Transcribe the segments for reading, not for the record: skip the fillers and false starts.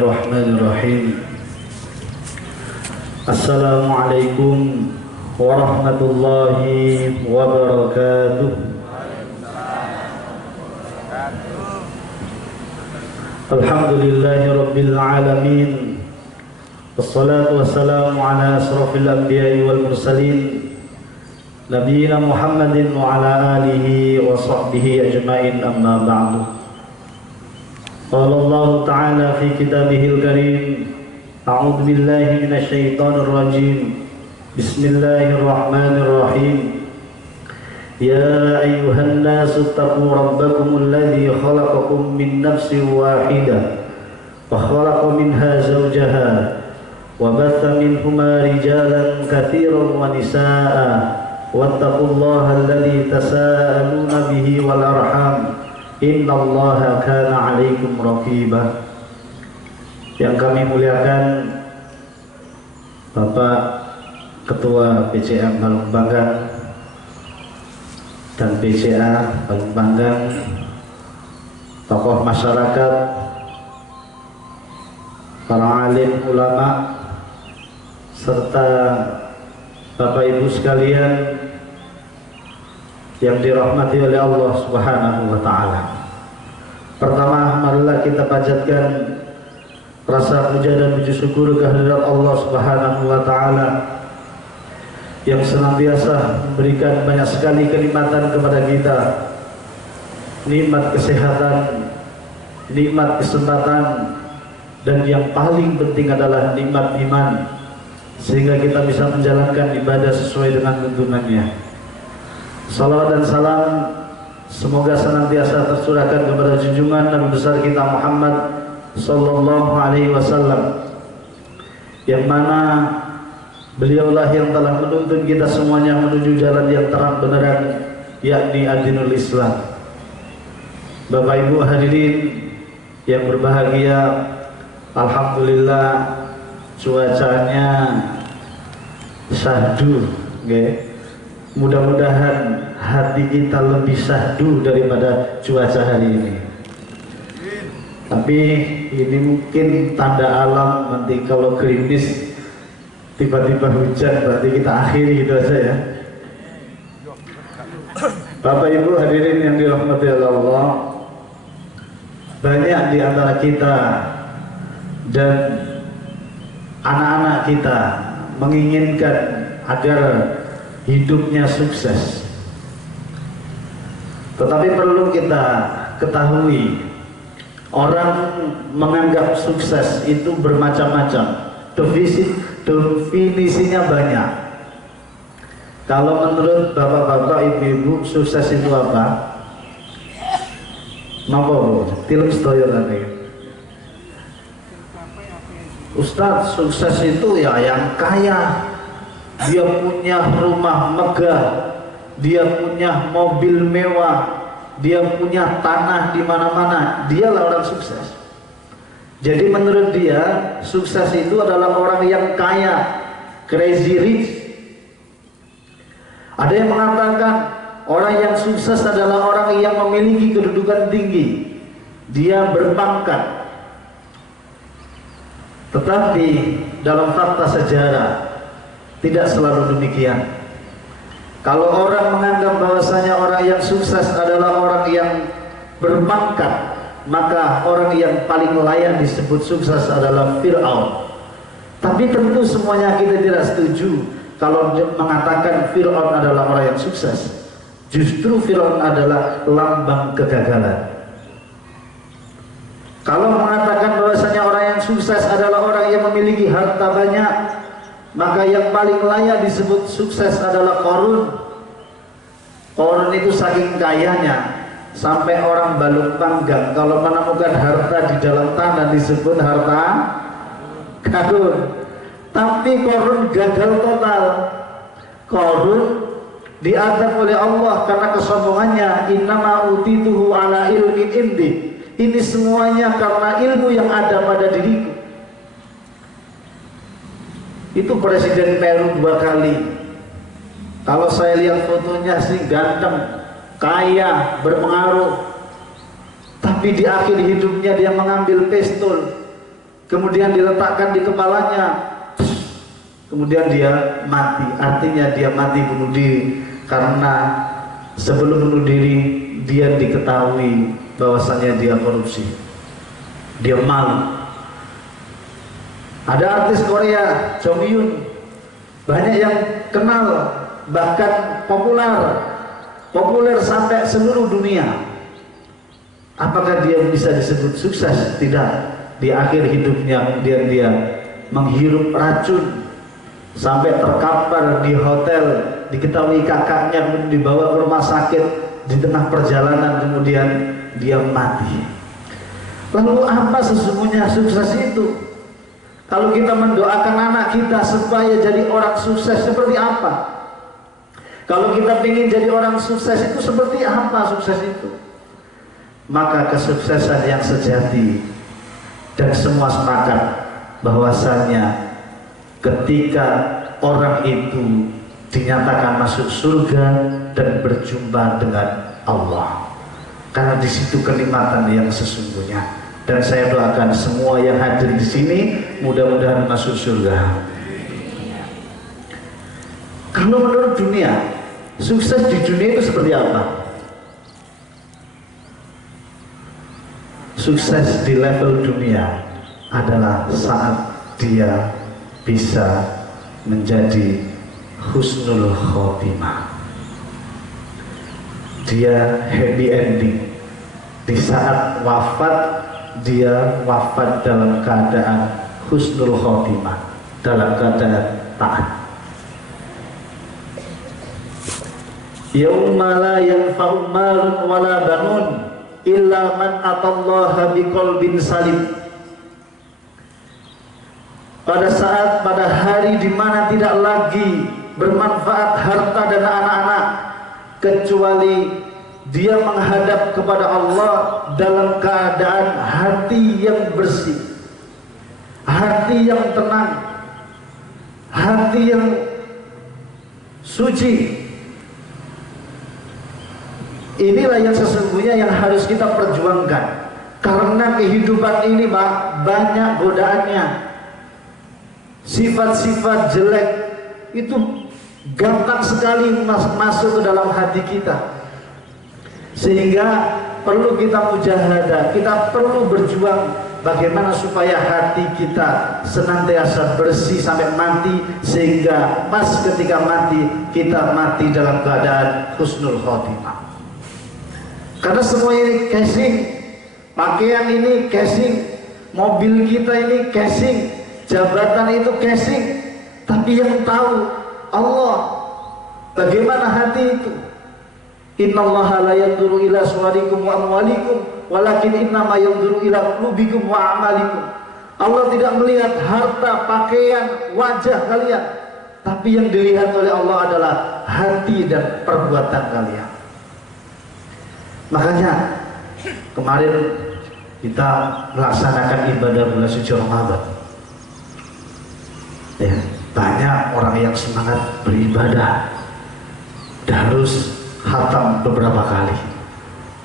Bismillahirrahmanirrahim. Assalamualaikum warahmatullahi wabarakatuh. Alhamdulillahi rabbil alamin. Wassalatu wassalamu ala asrafil anbiya'i wal mursalin Nabiyyina Muhammadin wa ala alihi wa sahbihi ajma'in, amma ba'du. Qala Allah Ta'ala fi kitabihil karim, a'udzu billahi minasy syaithanir rajim. Bismillahirrahmanirrahim. Ya ayyuhan nasu taqu rabbakumul ladzi khalaqakum min nafsin wahidah wa khalaqa minha zawjaha wa batha minhuma rijalan katsiran wa nisaa'a wattaqullaha alladzi tasaaluna bihi wal arham innallaha kana 'alaikum raqiba. Yang kami muliakan Bapak Ketua PCM Balong Panggang dan PCA Balong Panggang, tokoh masyarakat, para alim ulama, serta Bapak Ibu sekalian yang dirahmati oleh Allah Subhanahu wa Ta'ala. Pertama, marilah kita panjatkan rasa puja dan puji syukur kehadirat Allah Subhanahu wa Ta'ala yang senantiasa memberikan banyak sekali kenikmatan kepada kita, nikmat kesehatan, nikmat kesempatan, dan yang paling penting adalah nikmat iman, sehingga kita bisa menjalankan ibadah sesuai dengan tuntunannya. Salawat dan salam semoga senantiasa tercurahkan kepada junjungan Nabi besar kita Muhammad sallallahu alaihi wasallam, yang mana beliaulah yang telah menuntun kita semuanya menuju jalan yang terang benerang, yakni ad-dinul Islam. Bapak Ibu hadirin yang berbahagia, alhamdulillah cuacanya syahdu, okay. Mudah-mudahan hati kita lebih syahdu daripada cuaca hari ini. Tapi ini mungkin tanda alam, nanti kalau gerimis tiba-tiba hujan, berarti kita akhiri gitu aja ya. Bapak Ibu hadirin yang dirahmati Allah, banyak di antara kita dan anak-anak kita menginginkan agar hidupnya sukses. Tetapi perlu kita ketahui, orang menganggap sukses itu bermacam-macam. Definisinya banyak. Kalau menurut bapak-bapak, ibu-ibu, sukses itu apa? Napa Bu? Tilem sedaya tadi. Ustadz, sukses itu ya yang kaya, dia punya rumah megah, dia punya mobil mewah, dia punya tanah di mana-mana, dialah orang sukses. Jadi menurut dia, sukses itu adalah orang yang kaya, crazy rich. Ada yang mengatakan orang yang sukses adalah orang yang memiliki kedudukan tinggi, dia berpangkat. Tetapi dalam fakta sejarah tidak selalu demikian. Kalau orang menganggap bahwasanya orang yang sukses adalah orang yang berpangkat, maka orang yang paling layak disebut sukses adalah Fir'aun. Tapi tentu semuanya kita tidak setuju kalau mengatakan Fir'aun adalah orang yang sukses. Justru Fir'aun adalah lambang kegagalan. Kalau mengatakan bahwasanya orang yang sukses adalah orang yang memiliki harta banyak, maka yang paling layak disebut sukses adalah Qarun. Qarun itu saking kayanya sampai orang Balong Panggang kalau menemukan harta di dalam tanah disebut harta karun. Tapi Qarun gagal total. Qarun diadab oleh Allah karena kesombongannya, innama utituhu ala ilmin indi. Ini semuanya karena ilmu yang ada pada diriku. Itu Presiden Peru 2 kali. Kalau saya lihat fotonya sih ganteng, kaya, berpengaruh. Tapi di akhir hidupnya dia mengambil pistol, kemudian diletakkan di kepalanya, kemudian dia mati. Artinya dia mati bunuh diri, karena sebelum bunuh diri dia diketahui bahwasanya dia korupsi, dia malu. Ada artis Korea, Jong Hyun, banyak yang kenal, bahkan populer sampai seluruh dunia. Apakah dia bisa disebut sukses? Tidak. Di akhir hidupnya kemudian dia menghirup racun sampai terkapar di hotel, diketahui kakaknya, kemudian dibawa ke rumah sakit. Di tengah perjalanan kemudian dia mati. Lalu apa sesungguhnya sukses itu? Kalau kita mendoakan anak kita supaya jadi orang sukses, seperti apa? Kalau kita ingin jadi orang sukses itu seperti apa sukses itu? Maka kesuksesan yang sejati, dan semua sepakat bahwasanya ketika orang itu dinyatakan masuk surga dan berjumpa dengan Allah, karena di situ kenikmatan yang sesungguhnya. Dan saya doakan semua yang hadir di sini mudah-mudahan masuk surga. Kalau menurut dunia, sukses di dunia itu seperti apa? Sukses di level dunia adalah saat dia bisa menjadi husnul khotimah. Dia happy ending. Di saat wafat, dia wafat dalam keadaan husnul khotimah, dalam keadaan taat. Yauma la yanfa'u malun wala banun illa man atallaha biqalbin salim. Pada hari di mana tidak lagi bermanfaat harta dan anak-anak, kecuali dia menghadap kepada Allah dalam keadaan hati yang bersih, hati yang tenang, hati yang suci. Inilah yang sesungguhnya yang harus kita perjuangkan. Karena kehidupan ini banyak godaannya. Sifat-sifat jelek itu gampang sekali masuk ke dalam hati kita. Sehingga perlu kita mujahadah, kita perlu berjuang bagaimana supaya hati kita senantiasa bersih sampai mati, sehingga pas ketika mati kita mati dalam keadaan husnul khotimah. Karena semua ini casing, pakaian ini casing, mobil kita ini casing, jabatan itu casing, tapi yang tahu Allah. Bagaimana hati itu? Innallaha la yanzuru ila suwarikum wa amwalikum walakin innama yanzuru ila qulubikum wa a'malikum. Allah tidak melihat harta, pakaian, wajah kalian, tapi yang dilihat oleh Allah adalah hati dan perbuatan kalian. Makanya kemarin kita melaksanakan ibadah bulan suci Ramadan. Ya, banyak orang yang semangat beribadah, harus khatam beberapa kali.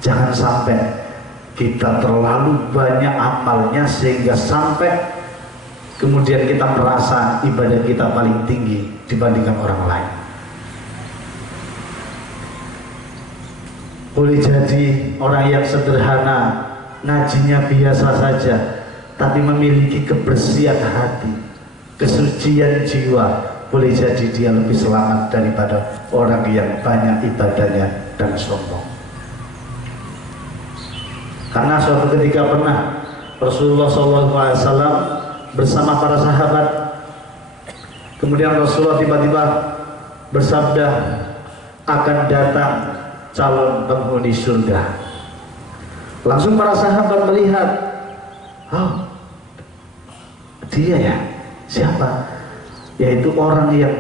Jangan sampai kita terlalu banyak amalnya sehingga sampai kemudian kita merasa ibadah kita paling tinggi dibandingkan orang lain. Boleh jadi orang yang sederhana, ngajinya biasa saja, tapi memiliki kebersihan hati, kesucian jiwa, boleh jadi dia lebih selamat daripada orang yang banyak ibadahnya dan sombong. Karena suatu ketika pernah Rasulullah SAW bersama para sahabat, kemudian Rasulullah tiba-tiba bersabda, akan datang calon penghuni surga. Langsung para sahabat melihat, oh, dia ya, siapa? Yaitu orang yang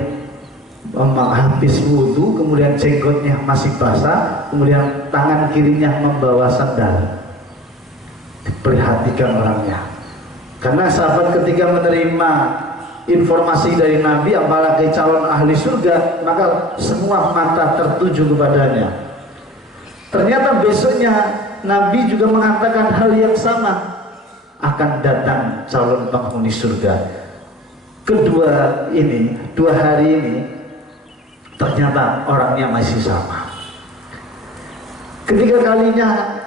habis wudhu, kemudian jenggotnya masih basah, kemudian tangan kirinya membawa sandal. Perhatikan orangnya. Karena sahabat ketika menerima informasi dari Nabi, apalagi calon ahli surga, maka semua mata tertuju kepadanya. Ternyata besoknya Nabi juga mengatakan hal yang sama. akan datang calon penghuni surga. Dua hari ini ternyata orangnya masih sama. Ketiga kalinya,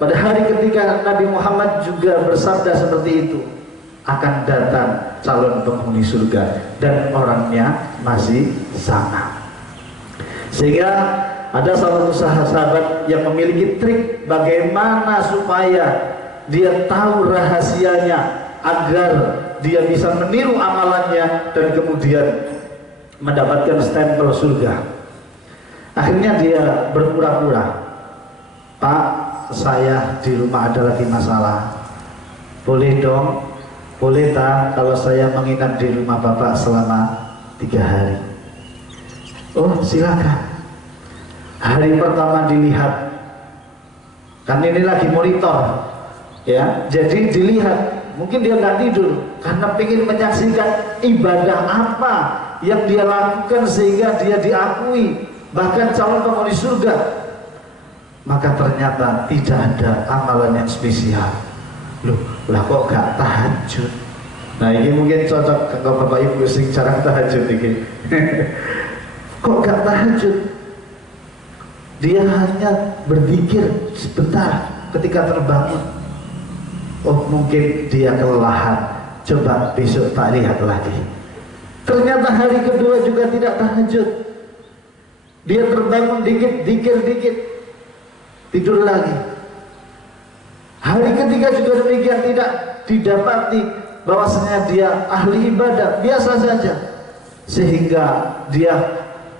pada hari ketiga Nabi Muhammad juga bersabda seperti itu, akan datang calon penghuni surga dan orangnya masih sama. Sehingga ada salah satu sahabat yang memiliki trik bagaimana supaya dia tahu rahasianya agar dia bisa meniru amalannya dan kemudian mendapatkan stempel surga. Akhirnya dia berpura-pura, "Pak, saya di rumah ada lagi masalah. Boleh dong, boleh tak kalau saya menginap di rumah Bapak selama 3 hari?" "Oh, silakan." Hari pertama dilihat, kan ini lagi monitor ya, jadi dilihat. Mungkin dia nggak tidur karena ingin menyaksikan ibadah apa yang dia lakukan sehingga dia diakui bahkan calon penghuni surga. Maka ternyata tidak ada amalan yang spesial. Loh, lah kok gak tahajud? Nah ini mungkin cocok kalau Bapak Ibu sing jarang tahajud ini. Kok gak tahajud? Dia hanya berzikir sebentar ketika terbangun. Oh, mungkin dia kelelahan. Coba besok tak lihat lagi. Ternyata hari kedua juga tidak tahajud. Dia terbangun dikit, dikit, tidur lagi. Hari ketiga juga demikian, tidak didapati bahwasanya dia ahli ibadah, biasa saja. Sehingga dia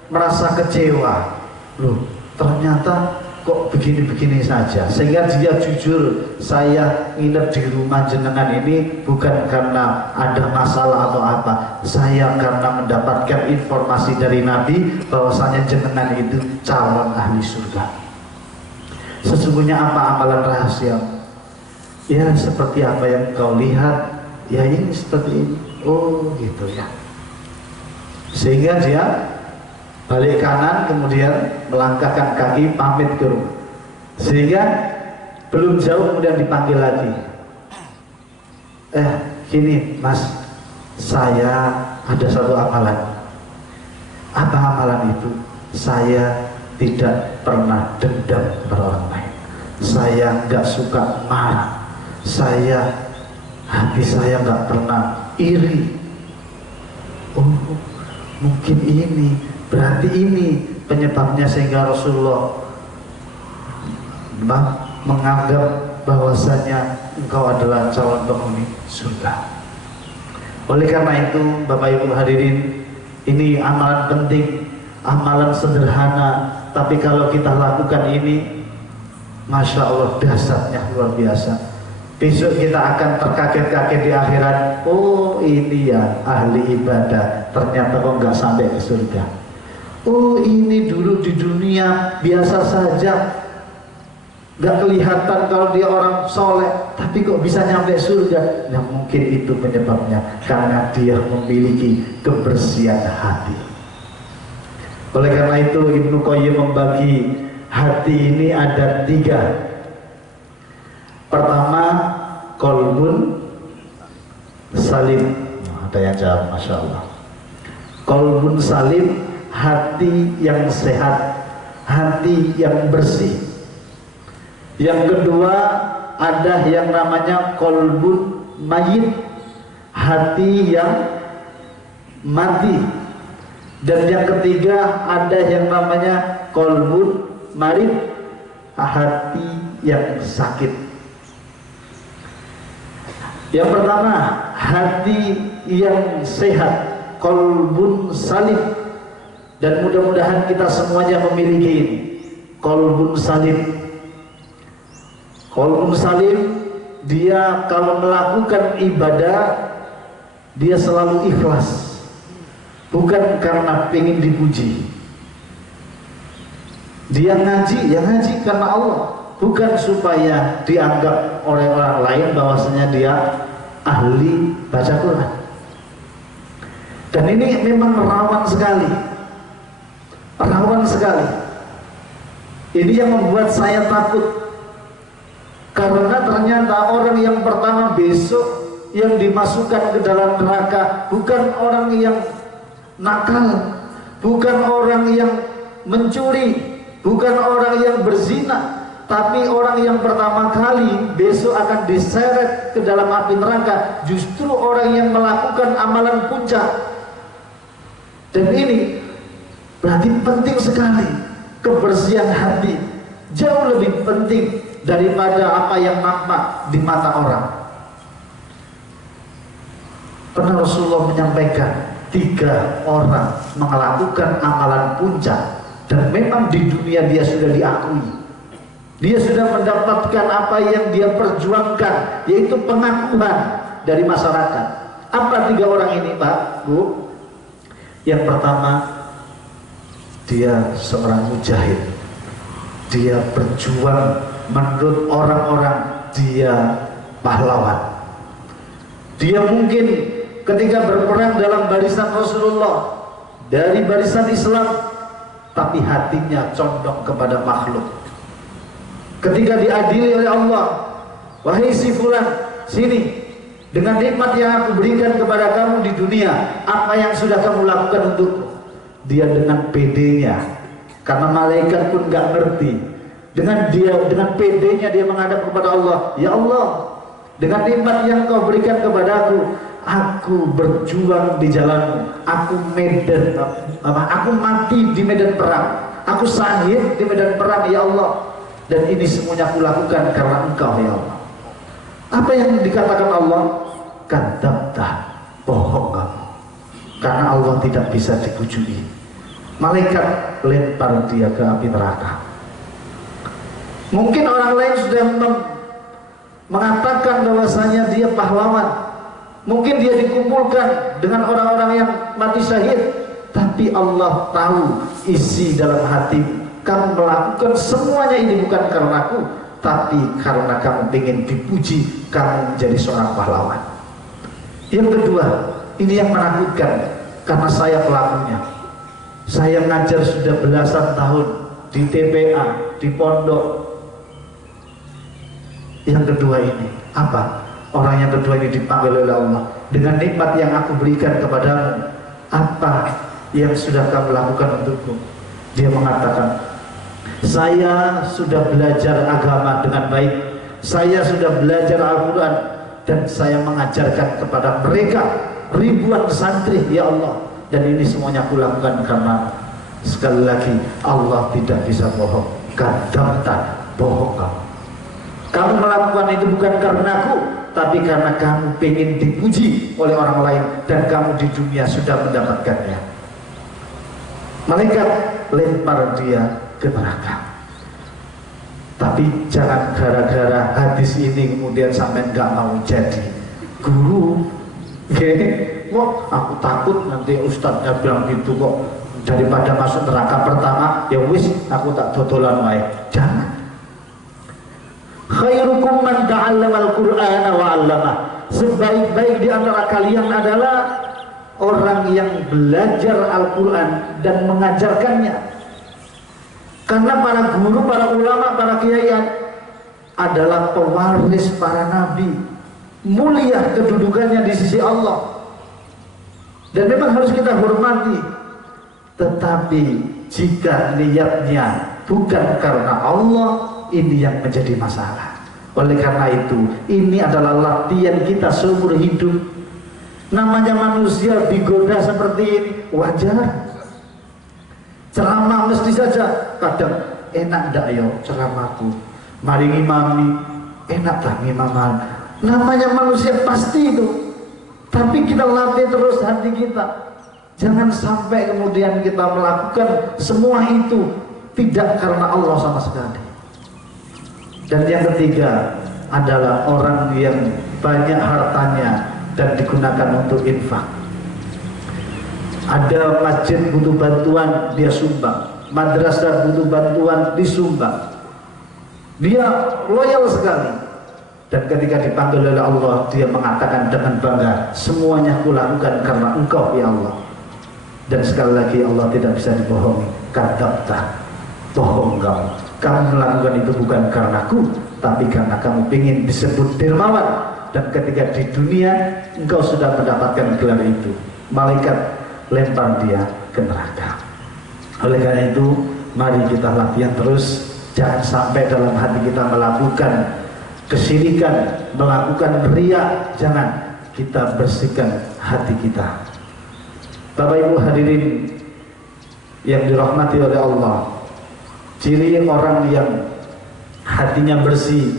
merasa kecewa. Loh, ternyata kok begini-begini saja. Sehingga dia jujur, "Saya nginep di rumah jenengan ini bukan karena ada masalah atau apa. Saya karena mendapatkan informasi dari Nabi bahwasanya jenengan itu calon ahli surga." Sesungguhnya apa amalan rahasia? Ya seperti apa yang kau lihat. Ya ini seperti ini. Oh gitu ya. Sehingga dia balik kanan, kemudian melangkahkan kaki pamit ke rumah. Sehingga belum jauh kemudian dipanggil lagi. Gini Mas, saya ada satu amalan. Apa amalan itu? Saya tidak pernah dendam kepada orang lain. Saya nggak suka marah. Hati saya nggak pernah iri. Oh, mungkin ini. Berarti ini penyebabnya sehingga Rasulullah menganggap bahwasanya engkau adalah calon penghuni surga. Oleh karena itu, Bapak Ibu hadirin, ini amalan penting, amalan sederhana, tapi kalau kita lakukan ini, Masya Allah dahsyatnya luar biasa. Besok kita akan terkaget-kaget di akhirat. Oh ini ya ahli ibadah, ternyata kok nggak sampai ke surga. Oh ini dulu di dunia biasa saja, nggak kelihatan kalau dia orang soleh, tapi kok bisa nyampe surga. Nah mungkin itu penyebabnya, karena dia memiliki kebersihan hati. Oleh karena itu Ibnu Qayyim membagi hati ini ada 3. Pertama, qalbun salim. Ada yang jawab, Masya Allah. Qalbun salim, hati yang sehat, hati yang bersih. Yang kedua, ada yang namanya qalbun mayit, hati yang mati. Dan yang ketiga, ada yang namanya qalbun marid, hati yang sakit. Yang pertama, hati yang sehat, qalbun salim. Dan mudah-mudahan kita semuanya memiliki ini, qalbun salim. Qalbun salim, dia kalau melakukan ibadah, dia selalu ikhlas, bukan karena ingin dipuji. Dia ngaji, ya ngaji karena Allah, bukan supaya dianggap oleh orang lain bahwasanya dia ahli baca Quran. Dan ini memang rawan sekali, rawan sekali. Ini yang membuat saya takut. Karena ternyata orang yang pertama besok yang dimasukkan ke dalam neraka bukan orang yang nakal, bukan orang yang mencuri, bukan orang yang berzina, tapi orang yang pertama kali besok akan diseret ke dalam api neraka justru orang yang melakukan amalan puncak. Dan ini berarti penting sekali. Kebersihan hati jauh lebih penting daripada apa yang nampak di mata orang. Pernah Rasulullah menyampaikan 3 orang melakukan amalan puncak dan memang di dunia dia sudah diakui, dia sudah mendapatkan apa yang dia perjuangkan, yaitu pengakuan dari masyarakat. Apa 3 orang ini, Pak, Bu? Yang pertama, dia seorang mujahid. Dia berjuang, menurut orang-orang dia pahlawan. Dia mungkin ketika berperang dalam barisan Rasulullah, dari barisan Islam, tapi hatinya condong kepada makhluk. Ketika diadili oleh Allah, wahai si fulan, sini, dengan nikmat yang aku berikan kepada kamu di dunia, apa yang sudah kamu lakukan untukku? Dia dengan pedenya, karena malaikat pun gak ngerti. Dengan pedenya dia menghadap kepada Allah, ya Allah, dengan nikmat yang kau berikan kepadaku, aku berjuang di jalanmu, aku mati di medan perang, aku syahid di medan perang, ya Allah, dan ini semuanya aku lakukan karena engkau, ya Allah. Apa yang dikatakan Allah? Kadzabta, bohong kamu, karena Allah tidak bisa dibujui. Malaikat lempar dia ke api neraka. Mungkin orang lain sudah mengatakan bahwasanya dia pahlawan, mungkin dia dikumpulkan dengan orang-orang yang mati syahid, tapi Allah tahu isi dalam hati. Kamu melakukan semuanya ini bukan karena aku, tapi karena kamu ingin dipuji, kamu menjadi seorang pahlawan. Yang kedua, ini yang menakutkan, karena saya pelakunya. Saya ngajar sudah belasan tahun di TPA, di pondok. Yang kedua ini, apa? Orang yang kedua ini dipanggil oleh Allah, dengan nikmat yang aku berikan kepadamu, apa yang sudah kamu lakukan untukku? Dia mengatakan, saya sudah belajar agama dengan baik, saya sudah belajar Al-Quran, dan saya mengajarkan kepada mereka ribuan santri, ya Allah. Dan ini semuanya aku lakukan karena, sekali lagi, Allah tidak bisa bohong. Kadzabta, bohong kamu. Kamu melakukan itu bukan karena aku, tapi karena kamu ingin dipuji oleh orang lain, dan kamu di dunia sudah mendapatkannya. Malaikat lempar dia ke neraka. Tapi jangan gara-gara hadis ini kemudian sampai nggak mau jadi guru. Wah, aku takut nanti ustadznya bilang gitu kok, daripada masuk neraka pertama, ya wis aku tak dodolan wae. Jangan. Khairukum man ta'allama al-Qur'ana wa 'allamah. Sebaik-baik di antara kalian adalah orang yang belajar Al-Qur'an dan mengajarkannya. Karena para guru, para ulama, para kiai adalah pewaris para nabi. Mulia kedudukannya di sisi Allah. Dan memang harus kita hormati. Tetapi jika niatnya bukan karena Allah, ini yang menjadi masalah. Oleh karena itu, ini adalah latihan kita seumur hidup. Namanya manusia digoda seperti ini, wajar. Ceramah mesti saja, kadang enak ndak yo ceramahku, mari ngimami, enak tak ngimaman. Namanya manusia pasti itu. Tapi kita latih terus hati kita. Jangan sampai kemudian kita melakukan semua itu tidak karena Allah sama sekali. Dan yang ketiga adalah orang yang banyak hartanya dan digunakan untuk infak. Ada masjid butuh bantuan, dia sumbang. Madrasah butuh bantuan, disumbang. Dia loyal sekali. Dan ketika dipanggil oleh Allah, dia mengatakan dengan bangga, semuanya kulakukan karena engkau, ya Allah. Dan sekali lagi Allah tidak bisa dibohongi. Kadzabta, bohong kamu. Kamu melakukan itu bukan karena aku, tapi karena kamu ingin disebut dermawan, dan ketika di dunia engkau sudah mendapatkan gelar itu, malaikat lempar dia ke neraka. Oleh karena itu, mari kita latihan terus, jangan sampai dalam hati kita melakukan kesyirikan, melakukan riya, jangan. Kita bersihkan hati kita. Bapak Ibu hadirin yang dirahmati oleh Allah, ciri orang yang hatinya bersih,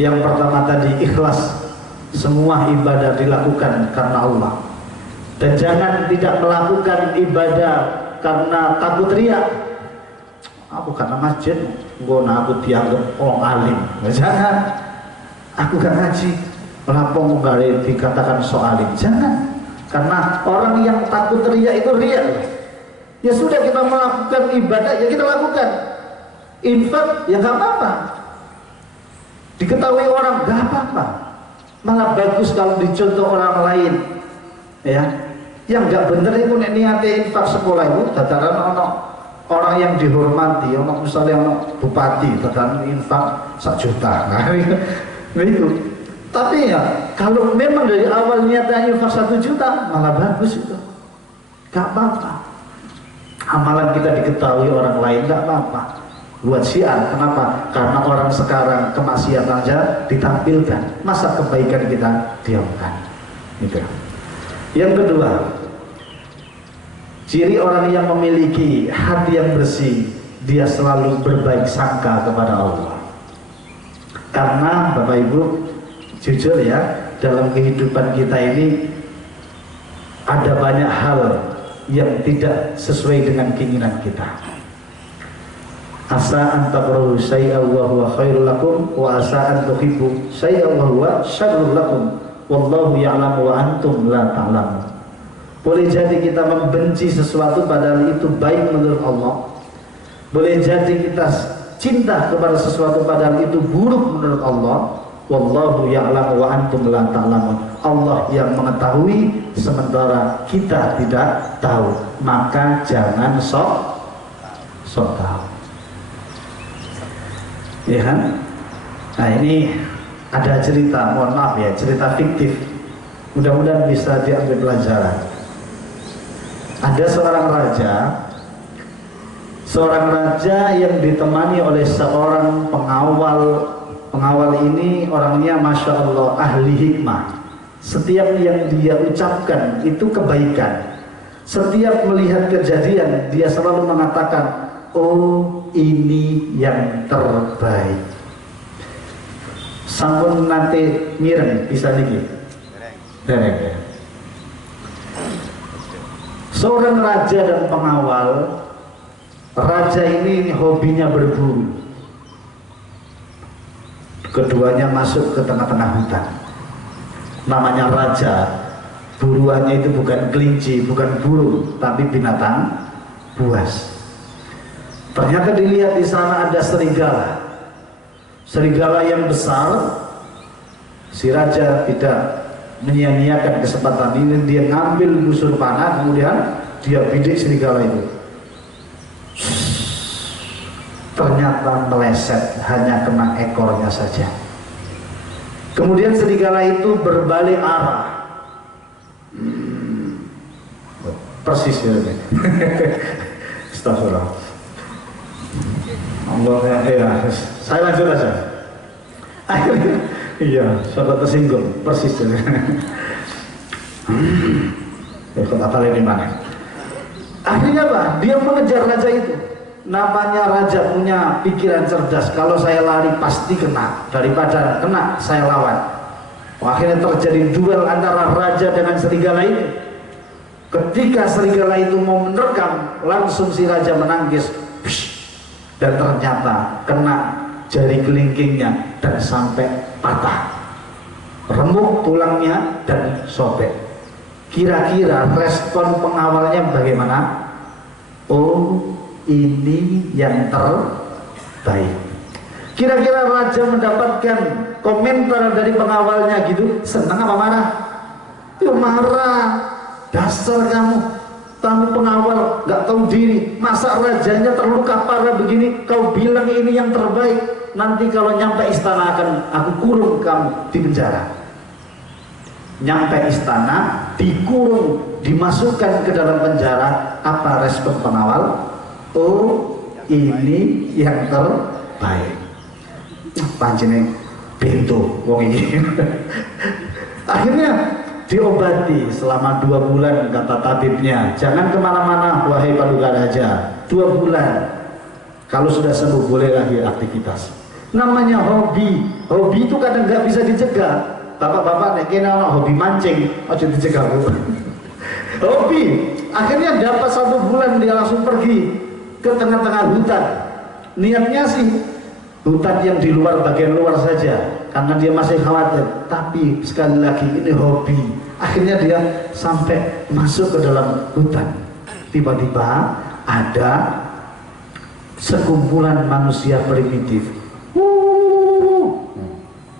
yang pertama tadi ikhlas, semua ibadah dilakukan karena Allah, dan jangan tidak melakukan ibadah karena takut riya. Aku karena masjid, aku dianggap orang alim. Jangan. Aku gak ngaji, lapong balik dikatakan soalim. Jangan. Karena orang yang takut riya itu riya. Ya sudah, kita melakukan ibadah ya kita lakukan. Infak ya gak apa-apa, diketahui orang gak apa-apa, malah bagus kalau dicontoh orang lain. Ya, yang gak bener itu nek niate infak sekolah itu dadaran orang yang dihormati, misalnya bupati dadaran infak 1 juta. Nah, itu. Tapi ya kalau memang dari awal niatnya infak 1 juta, malah bagus itu, gak apa-apa. Amalan kita diketahui orang lain gak apa-apa, buat syiar. Kenapa? Karena orang sekarang kemaksiatan aja ditampilkan, masa kebaikan kita diamkan. Gitu. Yang kedua, ciri orang yang memiliki hati yang bersih, dia selalu berbaik sangka kepada Allah. Karena Bapak Ibu jujur ya, dalam kehidupan kita ini ada banyak hal yang tidak sesuai dengan keinginan kita. Asa an takrahu syai'an wa huwa khairul lakum, wa asa an tuhibbu syai'an wa huwa syarrul lakum, wallahu ya'lamu wa antum la ta'lamun. Boleh jadi kita membenci sesuatu padahal itu baik menurut Allah. Boleh jadi kita cinta kepada sesuatu padahal itu buruk menurut Allah. Wallahu ya'lamu wa antum la ta'lamun. Allah yang mengetahui sementara kita tidak tahu. Maka jangan sok tahu. Ya kan? Nah, ini ada cerita, mohon maaf ya, cerita fiktif. Mudah-mudahan bisa diambil pelajaran. Ada seorang raja yang ditemani oleh seorang pengawal. Pengawal ini orangnya Masya Allah ahli hikmah. Setiap yang dia ucapkan itu kebaikan. Setiap melihat kejadian dia selalu mengatakan, oh ini yang terbaik. Sampun nanti mireng bisa dikit. Dereng. Seorang raja dan pengawal. Raja ini hobinya berburu. Keduanya masuk ke tengah-tengah hutan. Namanya raja, buruannya itu bukan kelinci, bukan burung, tapi binatang buas. Ternyata dilihat di sana ada serigala. Serigala yang besar. Si raja tidak menyia-nyiakan kesempatan ini, dia ngambil busur panah, kemudian dia bidik serigala itu. Ternyata meleset, hanya kena ekornya saja. Kemudian serigala itu berbalik arah. Persis ya. Astagfirullah. Allah ya, saya lanjut aja. Akhirnya, iya, sahabat tersinggung, persis ya. Ikut apa lagi mana? Akhirnya apa? Dia mengejar raja itu. Namanya raja punya pikiran cerdas. Kalau saya lari pasti kena, daripada kena saya lawan. Akhirnya terjadi duel antara raja dengan serigala itu. Ketika serigala itu mau menerkam, langsung si raja menangkis, dan ternyata kena jari kelingkingnya dan sampai patah, remuk tulangnya dan sobek. Kira-kira respon pengawalnya bagaimana? Oh, ini yang terbaik. Kira-kira raja mendapatkan komentar dari pengawalnya gitu, senang apa marah? Itu marah. Dasar kamu, tamu pengawal nggak tahu diri, masa rajanya terluka parah begini, kau bilang ini yang terbaik, nanti kalau nyampe istana akan aku kurung kamu di penjara. Nyampe istana, dikurung, dimasukkan ke dalam penjara. Apa respon pengawal? Oh, ini yang terbaik. Pancene pintu wong ini. Akhirnya diobati selama 2 bulan, kata tabibnya. Jangan kemana-mana wahai Paduka Raja, 2 bulan. Kalau sudah sembuh boleh lagi aktivitas. Namanya hobi. Hobi itu kadang nggak bisa dicegah. Bapak-bapak nek kene ana hobi mancing, aja dicegah. Hobi. Akhirnya dapat 1 bulan dia langsung pergi ke tengah-tengah hutan. Niatnya sih hutan yang di luar, bagian luar saja, karena dia masih khawatir. Tapi sekali lagi ini hobi. Akhirnya dia sampai masuk ke dalam hutan. Tiba-tiba ada sekumpulan manusia primitif.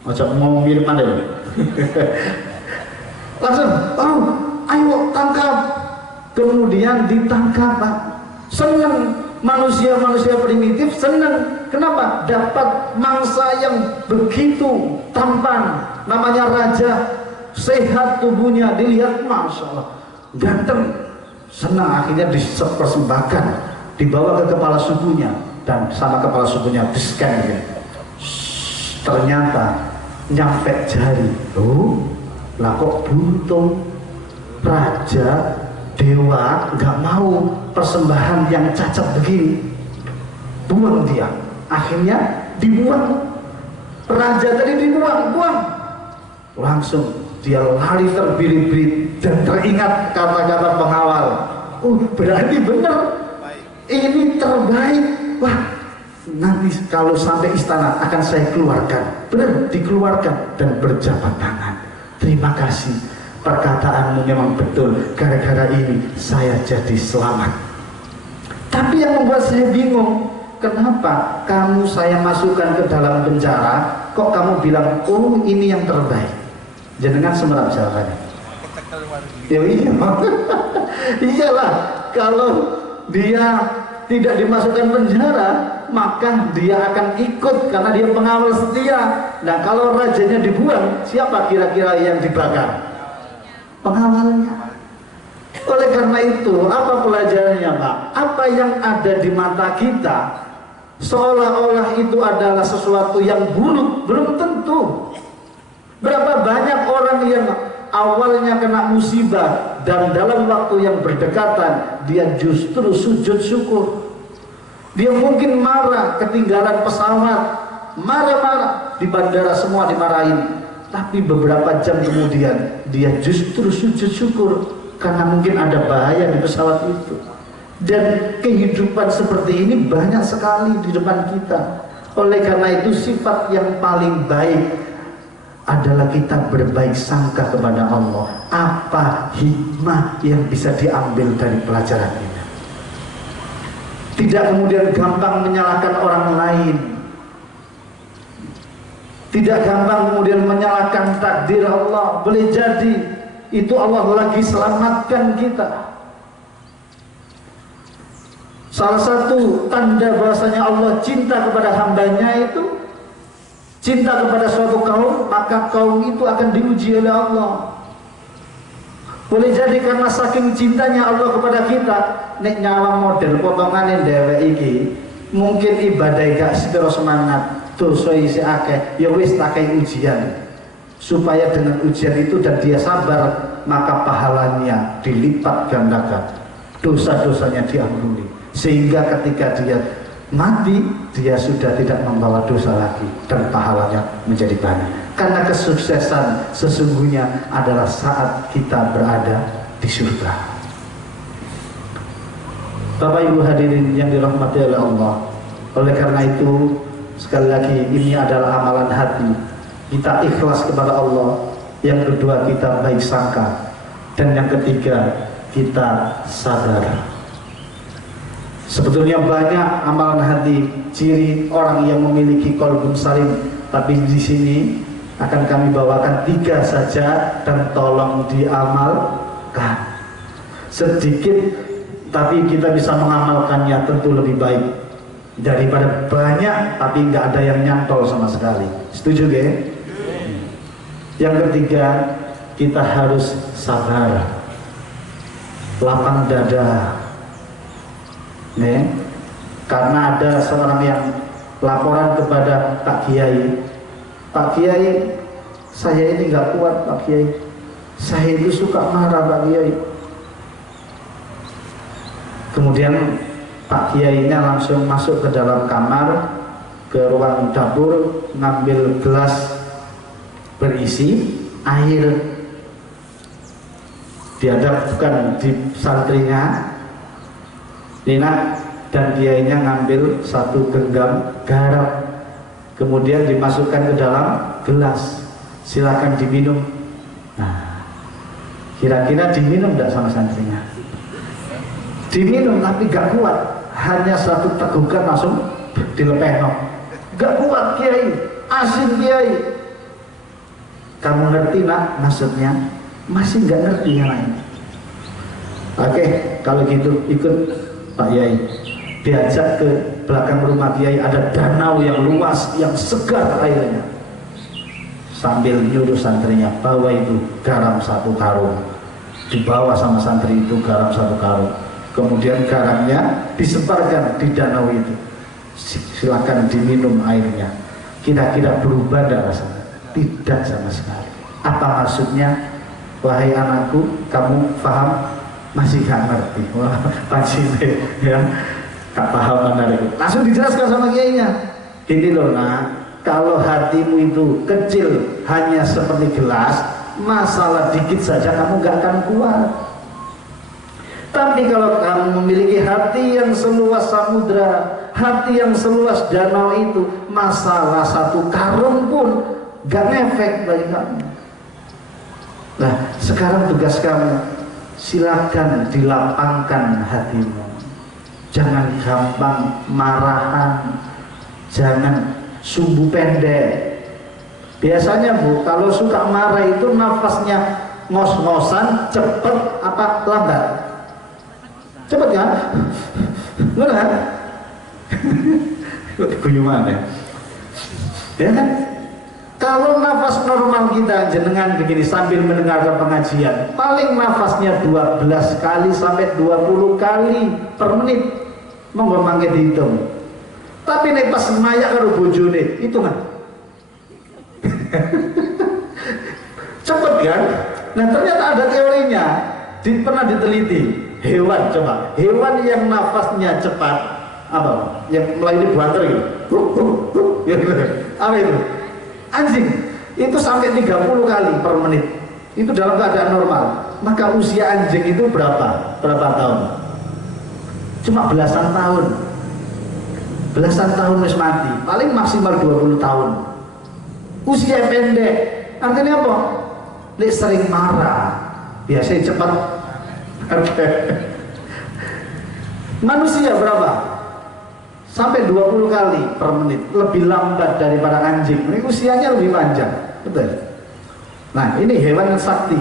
Macam mau mirip mana ya? Langsung, oh, ayo tangkap. Kemudian ditangkap, Pak. Senang manusia-manusia primitif, senang. Kenapa? Dapat mangsa yang begitu tampan, namanya raja, sehat tubuhnya, dilihat masya Allah ganteng, senang. Akhirnya dipersembahkan, dibawa ke kepala sukunya, dan sama kepala sukunya di-scan gitu. Ternyata nyampe jari, lah kok buntung. Raja dewa nggak mau persembahan yang cacat begini, buang dia. Akhirnya dibuang, raja tadi dibuang, langsung dia lari terbirit-birit dan teringat kata-kata pengawal. Berarti benar, ini terbaik. Wah, nanti kalau sampai istana akan saya keluarkan. Benar, dikeluarkan dan berjabat tangan. Terima kasih, perkataanmu memang betul, gara-gara ini saya jadi selamat. Tapi yang membuat saya bingung, kenapa kamu saya masukkan ke dalam penjara, kok kamu bilang, oh ini yang terbaik? Jenengan semerap jawabannya. Ya iya. Iyalah, kalau dia tidak dimasukkan penjara, maka dia akan ikut karena dia pengawal setia. Nah, kalau rajanya dibuang, siapa kira-kira yang dibakar? Pengawalnya. Oleh karena itu, apa pelajarannya, Pak? Apa yang ada di mata kita seolah-olah itu adalah sesuatu yang buruk, belum tentu. Berapa banyak orang yang awalnya kena musibah dan dalam waktu yang berdekatan dia justru sujud syukur. Dia mungkin marah ketinggalan pesawat, marah-marah di bandara, semua dimarahin, tapi beberapa jam kemudian dia justru sujud syukur karena mungkin ada bahaya di pesawat itu. Dan kehidupan seperti ini banyak sekali di depan kita. Oleh karena itu sifat yang paling baik adalah kita berbaik sangka kepada Allah. Apa hikmah yang bisa diambil dari pelajaran ini? Tidak kemudian gampang menyalahkan orang lain, tidak gampang kemudian menyalahkan takdir Allah. Boleh jadi itu Allah lagi selamatkan kita. Salah satu tanda bahwasanya Allah cinta kepada hambanya itu cinta kepada suatu kaum, maka kaum itu akan diuji oleh Allah. Boleh jadi karena saking cintanya Allah kepada kita, nek nyawa model potongan dhewek iki mungkin ibadah gak sepiro semangat, dosa isi akeh, ya wis takai ujian. Supaya dengan ujian itu dan dia sabar, maka pahalanya dilipat gandakan, dosa-dosanya diampuni. Sehingga ketika dia mati, dia sudah tidak membawa dosa lagi dan pahalanya menjadi banyak. Karena kesuksesan sesungguhnya adalah saat kita berada di surga. Bapak Ibu hadirin yang dirahmati oleh Allah, oleh karena itu sekali lagi ini adalah amalan hati. Kita ikhlas kepada Allah. Yang kedua kita baik sangka. Dan yang ketiga kita sadar. Sebetulnya banyak amalan hati, ciri orang yang memiliki qalbun salim, tapi di sini akan kami bawakan 3 saja dan tolong diamalkan. Sedikit tapi kita bisa mengamalkannya tentu lebih baik daripada banyak tapi nggak ada yang nyantol sama sekali. Setuju gak? Yang ketiga, kita harus sabar, lapang dada, nih, karena ada seorang yang laporan kepada Pak Kiai, Pak Kiai, saya ini nggak kuat Pak Kiai, saya itu suka marah Pak Kiai. Kemudian Pak Kiainya langsung masuk ke dalam kamar, ke ruang dapur, ngambil gelas berisi air, dihadapkan di santrinya, Nina, dan kiainya ngambil satu genggam garam, kemudian dimasukkan ke dalam gelas, silakan diminum. Nah, kira-kira diminum tidak sama santrinya? Diminum tapi gak kuat, hanya satu tegukan langsung dilepehno. Gak kuat Kiai, asin Kiai. Kamu ngerti nak maksudnya? Masih nggak ngerti yang lain. Oke, kalau gitu ikut Pak Yai, diajak ke belakang rumah Kiai, ada danau yang luas, yang segar airnya. Sambil nyuruh santrinya, bawa itu garam satu karung. Dibawa sama santri itu garam satu karung. Kemudian garamnya disebarkan di danau itu. Silakan diminum airnya. Kira-kira berubah tidak rasanya? Tidak sama sekali. Apa maksudnya? Wahai anakku, kamu paham? Masih gak ngerti. Wah, pasti ya, gak paham menarik. Langsung dijelaskan sama kiainya. Ini loh nak, kalau hatimu itu kecil hanya seperti gelas, masalah dikit saja kamu gak akan kuat. Tapi kalau kamu memiliki hati yang seluas samudra, hati yang seluas danau itu, masalah satu karung pun gak ngefek bagi kamu. Nah, sekarang tugas kamu, silakan dilapangkan hatimu. Jangan gampang marahan, jangan sumbu pendek. Biasanya Bu, kalau suka marah itu nafasnya ngos-ngosan, cepet apa lambat? Cepet kan? Benar kan? Guyuman ya? Ya kan? Kalau nafas normal kita jenengan begini sambil mendengarkan pengajian, paling nafasnya 12 kali sampai 20 kali per menit. Monggo mangke dihitung. Tapi nek pas mayak karo bojone, hitungan. Cepet kan? Nah ternyata ada teorinya, pernah diteliti. Hewan, coba, hewan yang nafasnya cepat, apa? Yang melayani buanter gitu. Apa itu? Anjing itu sampai 30 kali per menit. Itu dalam keadaan normal. Maka usia anjing itu berapa tahun? Cuma belasan tahun. Belasan tahun wis mati. Paling maksimal 20 tahun. Usia pendek. Artinya apa? Lek sering marah, biasanya cepat. Manusia berapa? Sampai 20 kali per menit, lebih lambat daripada anjing. Ini usianya lebih panjang, betul. Nah, ini hewan yang sakti,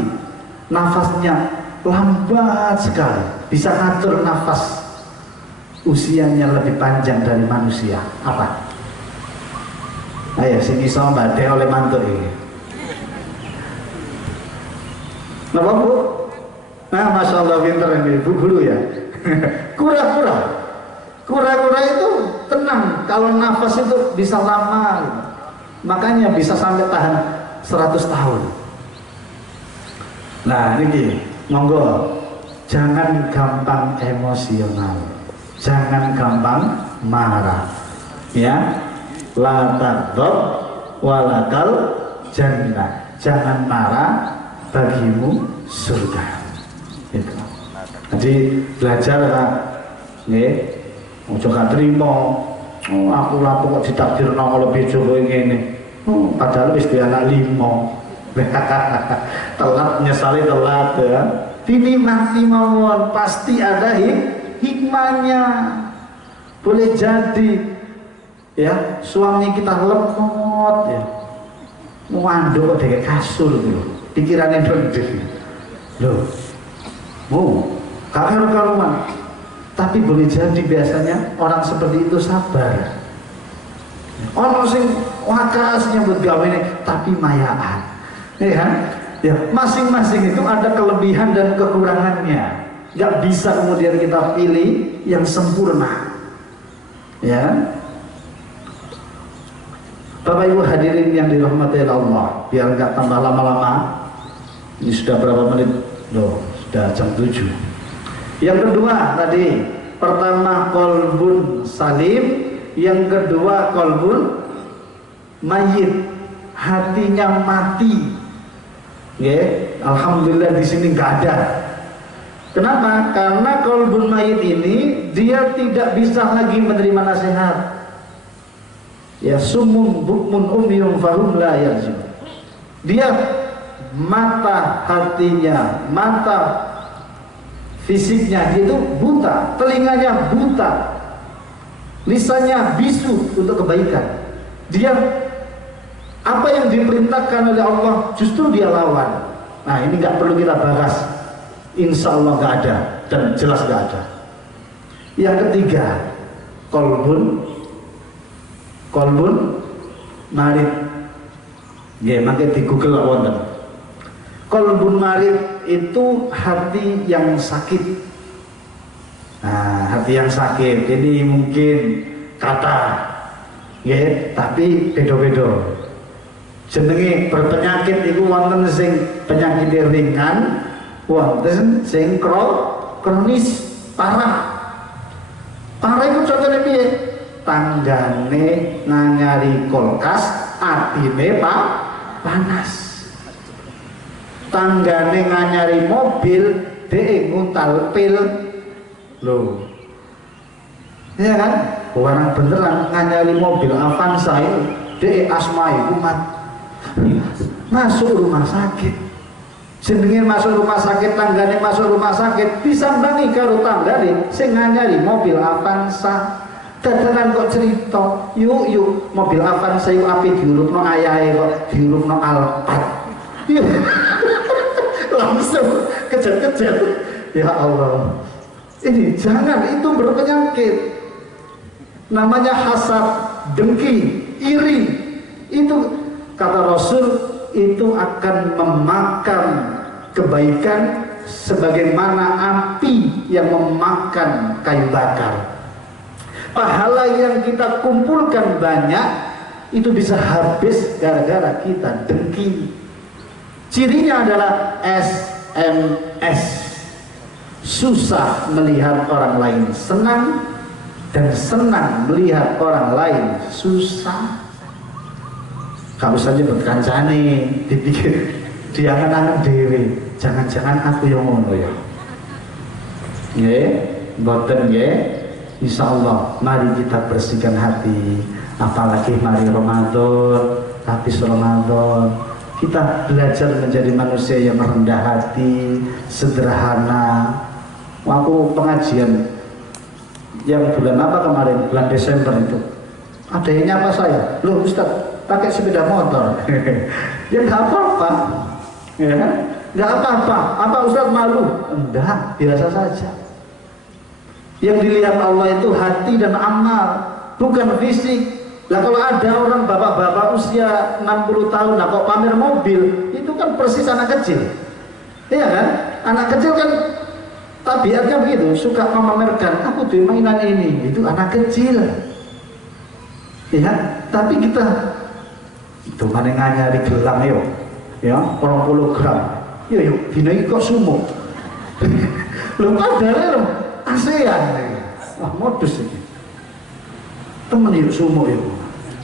nafasnya lambat sekali, bisa ngatur nafas, usianya lebih panjang dari manusia. Apa? Ayo sini sama badai oleh mantu ini. Napa Bu? Nah, masya Allah pinter ini Bu Guru ya. Kura-kura itu tenang kalau nafas itu bisa lama gitu. Makanya bisa sampai tahan 100 tahun. Nah ini monggo, jangan gampang emosional, jangan gampang marah ya. La taghdab walakal jannah, jangan marah, bagimu surga. Itu. Jadi belajar nih. Ojo gak trimo. Oh, aku lapo kok ditakdirno kalau bojo kowe ngene. Oh, padahal wis duwe anak 5. Telat nyesali telat ya. Dinikmati mawon, pasti ada hikmahnya. Boleh jadi ya, suami kita lemot ya. Nganduk kok dek kasur gitu. Pikirannya ndek. Loh. Oh, karuan. Tapi boleh jadi biasanya orang seperti itu sabar. Orang sing wakas nyambut gawe ini, tapi mayaan. Ya kan? Ya, masing-masing itu ada kelebihan dan kekurangannya. Gak bisa kemudian kita pilih yang sempurna. Ya. Bapak Ibu hadirin yang dirahmati Allah, biar gak tambah lama-lama. Ini sudah berapa menit? Loh, sudah jam 7. Yang kedua tadi, pertama qalbun salim, yang kedua qalbun mayit, hatinya mati. Ya, alhamdulillah di sini nggak ada. Kenapa? Karena qalbun mayit ini dia tidak bisa lagi menerima nasihat. Ya, summun bukmun umyun fahum la yarjun. Dia mata hatinya, mata fisiknya itu buta, telinganya buta, lisannya bisu untuk kebaikan. Dia apa yang diperintahkan oleh Allah justru dia lawan. Nah, ini nggak perlu kita bahas. Insya Allah nggak ada dan jelas nggak ada. Yang ketiga, qalbun marid. Ya, makanya di Google wonten. Qalbun marid itu hati yang sakit. Nah, hati yang sakit ini mungkin kata, ya, tapi beda-beda. Jenenge berpenyakit itu wonten sing penyakit ringan, wonten sing kronis parah. Parah itu contohnya piye? Tanggane nganyari kulkas, atine panas. Tanggane nganyari mobil, dhek nguntal pil. Loh. Iya kan? Orang beneran nganyari mobil Avanza itu, dhek asma itu masuk rumah sakit. Jenenge masuk rumah sakit, tanggane masuk rumah sakit, disambangi karo tanggane sing nganyari mobil Avanza. Dadangan kok cerita, yuk mobil Avanza yuk api diurupno ayahe kok diurupno Alphard. Langsung kejar-kejar. Ya Allah, ini jangan, itu berpenyakit. Namanya hasad, dengki, iri. Itu kata Rasul, itu akan memakan kebaikan sebagaimana api yang memakan kayu bakar. Pahala yang kita kumpulkan banyak itu bisa habis gara-gara kita dengki. Cirinya adalah SMS, susah melihat orang lain senang dan senang melihat orang lain susah. Gak usah nyebut kancane, dipikir diangan-angan dewe, jangan-jangan aku yang ngono ya. Nggih, mboten nggih. Insyaallah mari kita bersihkan hati, apalagi mari Ramadan, habis Ramadan kita belajar menjadi manusia yang rendah hati, sederhana. Aku pengajian yang bulan apa kemarin, bulan Desember itu, ada yang nyapa saya, loh Ustaz pakai sepeda motor. Ya nggak apa-apa, ya nggak apa-apa. Apa Ustaz malu? Enggak, biasa saja. Yang dilihat Allah itu hati dan amal, bukan fisik. Lah kalau ada orang bapak-bapak usia 60 tahun, nah kok pamer mobil, itu kan persis anak kecil. Iya kan? Anak kecil kan tabiatnya begitu, suka memamerkan, aku tuh mainan ini, itu anak kecil. Ya, tapi kita itu mana nganyari gelang yo, ya, 20 gram. Yuk, dina iki kok sumo. Lho padahal ASEAN. Wah, modus ini. Temen yuk sumo yuk.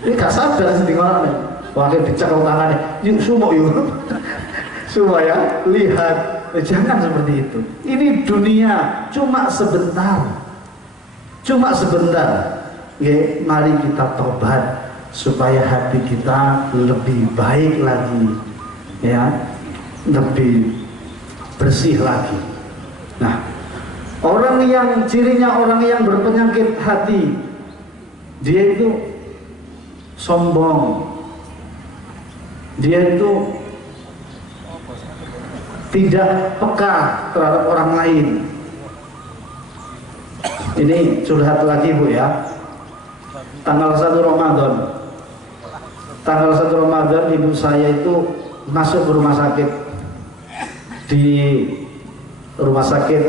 Ini gak sadar sendiri orang nih. Wah, dia dicekal tangannya. Yuk sumo yuk. Supaya lihat. Jangan seperti itu. Ini dunia cuma sebentar. Cuma sebentar. Ya, mari kita tobat supaya hati kita lebih baik lagi. Ya, lebih bersih lagi. Nah, orang yang cirinya orang yang berpenyakit hati, dia itu sombong, dia itu tidak peka terhadap orang lain. Ini curhat lagi Bu ya. Tanggal 1 Ramadan. Tanggal 1 Ramadan ibu saya itu masuk ke rumah sakit. Di rumah sakit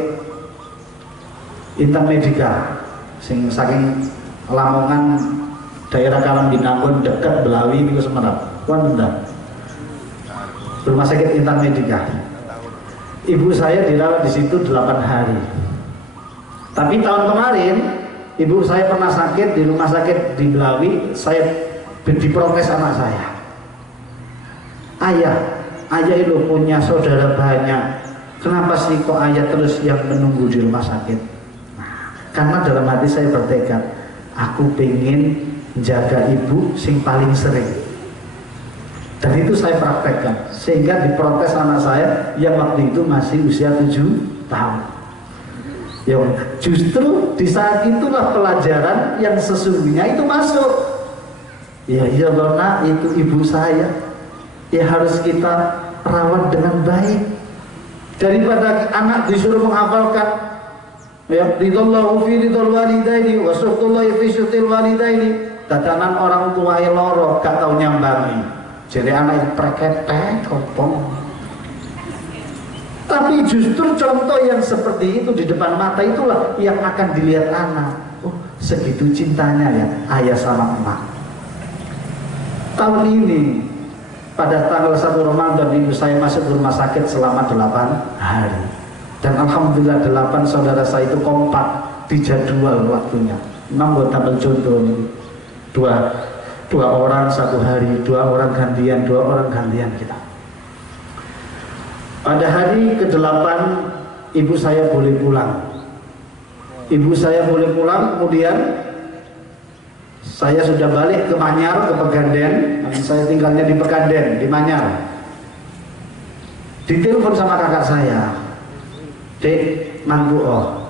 Intan Medika sing saking Lamongan daerah Karangbinangun dekat Belawi itu Semarang. Rumah sakit Intan Medika. Ibu saya dirawat di situ 8 hari. Tapi tahun kemarin ibu saya pernah sakit di rumah sakit di Belawi. Saya diprotes anak saya. Ayah itu punya saudara banyak. Kenapa sih kok ayah terus yang menunggu di rumah sakit? Nah, karena dalam hati saya bertekad, aku pengen jaga ibu sing paling sering. Dan itu saya praktekkan. Sehingga diprotes anak saya yang waktu itu masih usia 7 tahun. Ya, justru di saat itulah pelajaran yang sesungguhnya itu masuk. Ya karena itu ibu saya. Ya harus kita rawat dengan baik. Daripada anak disuruh menghafalkan ya ridallahu fi ridal walidaini wa suhtullahi fi suhtil walidaini. Tatanan orang tua loro gak tau nyambangi. Jadi anak preketek kopong. Tapi justru contoh yang seperti itu di depan mata itulah yang akan dilihat anak. Oh, segitu cintanya ya ayah sama emak. Tahun ini pada tanggal 1 Ramadan ibu saya masuk ke rumah sakit selama 8 hari. Dan alhamdulillah 8 saudara saya itu kompak di jadwal waktunya. Memang buat tabel contoh ini. Dua orang 1 hari, 2 orang gantian, 2 orang gantian kita. Pada hari ke-8 ibu saya boleh pulang. Ibu saya boleh pulang, kemudian saya sudah balik ke Manyar, ke Peganden. Saya tinggalnya di Peganden, di Manyar. Ditelepon sama kakak saya, Dek, manggu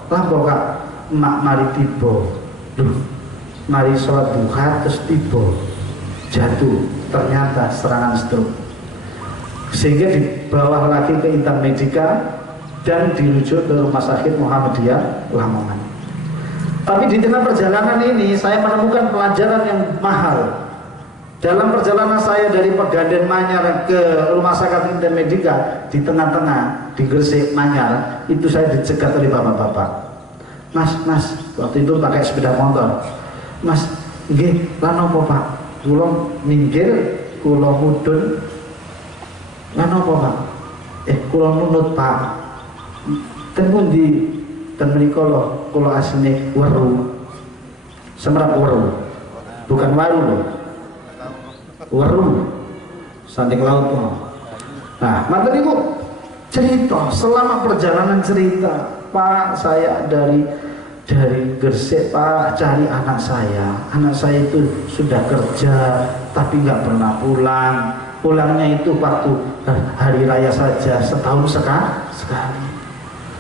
lampu kak, mak mari tiba. Duh, mari sholat duha terus tiba. Jatuh, ternyata serangan stroke. Sehingga dibawa lagi ke Intan Medika dan dirujuk ke Rumah Sakit Muhammadiyah Lamongan. Tapi di tengah perjalanan ini saya menemukan pelajaran yang mahal. Dalam perjalanan saya dari Peganden Manyar ke Rumah Sakit Intan Medika, di tengah-tengah di Gresik Manyar itu saya dicegat oleh bapak-bapak. Mas, waktu itu pakai sepeda motor. Mas, nggih, lan apa Pak? Kula minggir, kula mudhun. Lan apa Pak? Kula nunut Pak. Ten pundi? Ten mriku lho, kula asline Weru. Semerap Weru. Bukan Waru lho. Weru. Sanding laut. Nah, maka niku cerita selama perjalanan cerita, Pak, saya dari Gresik Pak cari anak saya itu sudah kerja tapi nggak pernah pulang. Pulangnya itu waktu hari raya saja, setahun sekali.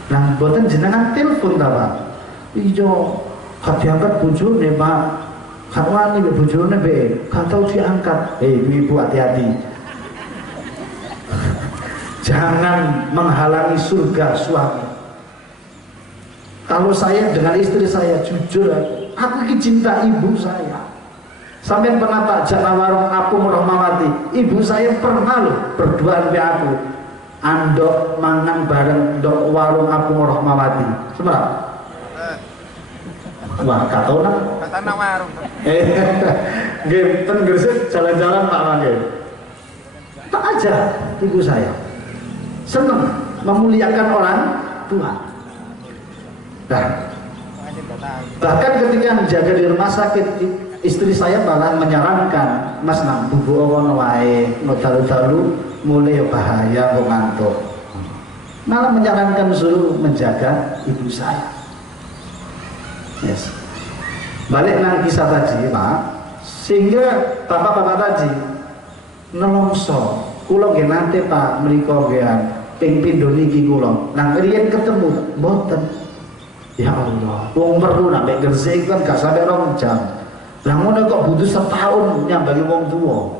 Nah, buatan jenengan telepon ta Pak? Ijo, gak diangkat bojone Pak. Gak wani bojone be, gak tau diangkat. Ibu hati-hati. Jangan menghalangi surga suami. Kalau saya dengan istri saya jujur, aku cinta ibu saya. Sampai pernah tak jana warung Apung Rahmawati, ibu saya pernah loh berduaan be aku. Andok mangan bareng dok warung Apung Rahmawati. Sebenarnya? Wah, kata orang. Kata nak warung. Game ten Gresik jalan-jalan Pak Mangge. Tak aja ibu saya. Senang memuliakan orang tua. Nah, bahkan ketika menjaga di rumah sakit, istri saya malah menyarankan, Mas nang bubu ono wae, dalu-dalu mulai bahaya kok ngantuk. Malah menyarankan suruh menjaga ibu saya. Yes. Balik nang kisah tadi, Pak. Sehingga bapak-bapak tadi nelongso, kula nggih nate Pak mriku nggih ping pindho niki kula. Nang riyen ketemu mboten. Ya Allah, wong perlu nak Gresik kan gak sampai 2 jam. Lah ngono kok butuh setahun nyambangi wong tua.